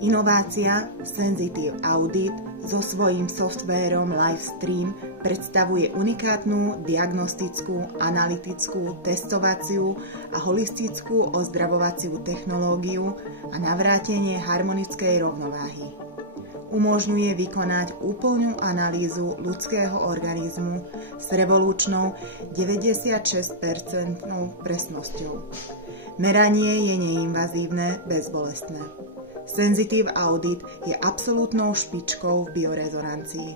Inovácia Sensitive Audit so svojím softvérom Livestream predstavuje unikátnu diagnostickú, analytickú, testovaciu a holistickú ozdravovaciu technológiu a navrátenie harmonickej rovnováhy. Umožňuje vykonať úplnú analýzu ľudského organizmu s revolučnou 96% presnosťou. Meranie je neinvazívne, bezbolestné. Sensitive Audit je absolútnou špičkou v biorezonancii.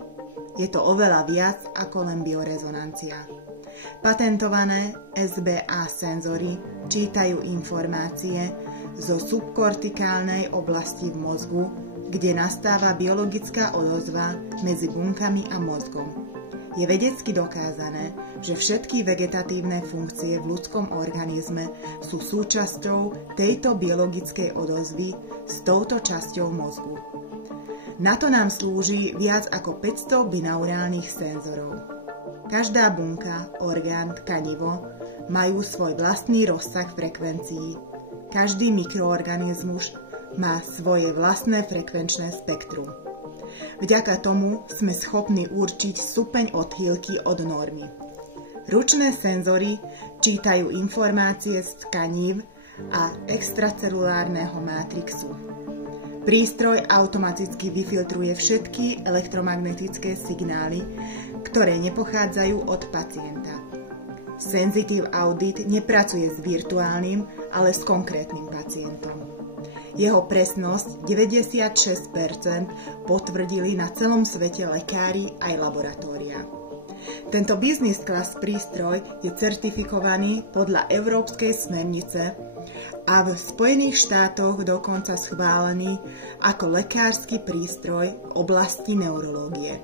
Je to oveľa viac ako len biorezonancia. Patentované SBA senzory čítajú informácie zo subkortikálnej oblasti v mozgu, kde nastáva biologická odozva medzi bunkami a mozgom. Je vedecky dokázané, že všetky vegetatívne funkcie v ľudskom organizme sú súčasťou tejto biologickej odozvy s touto časťou mozgu. Na to nám slúži viac ako 500 binaurálnych senzorov. Každá bunka, orgán, tkanivo majú svoj vlastný rozsah frekvencií. Každý mikroorganizmus má svoje vlastné frekvenčné spektrum. Vďaka tomu sme schopní určiť stupeň odchýlky od normy. Ručné senzory čítajú informácie z tkanív a extracelulárneho matrixu. Prístroj automaticky vyfiltruje všetky elektromagnetické signály, ktoré nepochádzajú od pacienta. Sensitive Audit nepracuje s virtuálnym, ale s konkrétnym pacientom. Jeho presnosť 96% potvrdili na celom svete lekári aj laboratória. Tento business class prístroj je certifikovaný podľa Európskej smernice a v Spojených štátoch dokonca schválený ako lekársky prístroj v oblasti neurológie.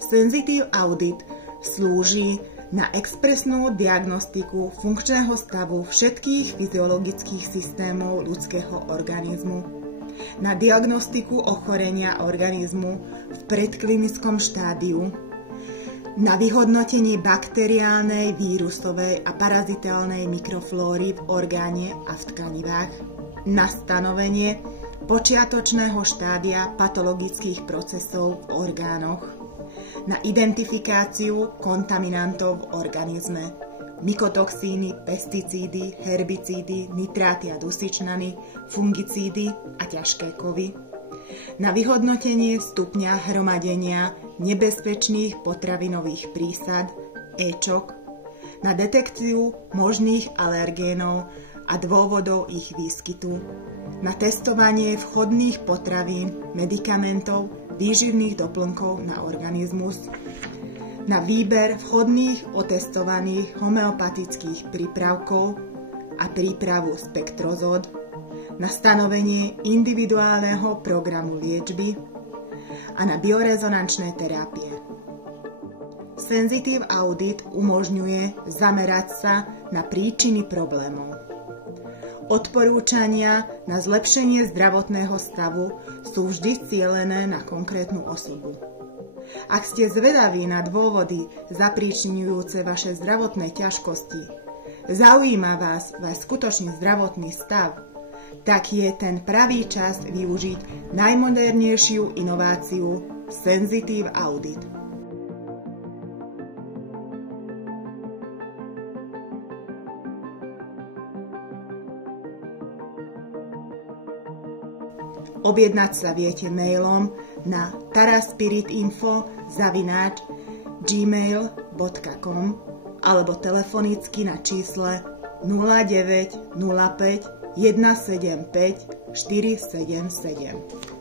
Sensitive Audit slúži na expresnú diagnostiku funkčného stavu všetkých fyziologických systémov ľudského organizmu, na diagnostiku ochorenia organizmu v predklinickom štádiu, na vyhodnotenie bakteriálnej, vírusovej a parazitálnej mikroflóry v orgáne a v tkanivách, na stanovenie počiatočného štádia patologických procesov v orgánoch, na identifikáciu kontaminantov v organizme, mykotoxíny, pesticídy, herbicídy, nitráty a dusičnany, fungicídy a ťažké kovy, na vyhodnotenie stupňa hromadenia nebezpečných potravinových prísad, éčok, na detekciu možných alergénov a dôvodov ich výskytu, na testovanie vhodných potravín, medikamentov, výživných doplnkov na organizmus, na výber vhodných otestovaných homeopatických prípravkov a prípravu spektrozód, na stanovenie individuálneho programu liečby a na biorezonančné terapie. Sensitive Audit umožňuje zamerať sa na príčiny problémov. Odporúčania na zlepšenie zdravotného stavu sú vždy cielené na konkrétnu osobu. Ak ste zvedaví na dôvody zapríčinujúce vaše zdravotné ťažkosti, zaujíma vás váš skutočný zdravotný stav, tak je ten pravý čas využiť najmodernejšiu inováciu Sensitive Audit. Objednať sa viete mailom na taraspiritinfo@gmail.com alebo telefonicky na čísle 0905 175 477.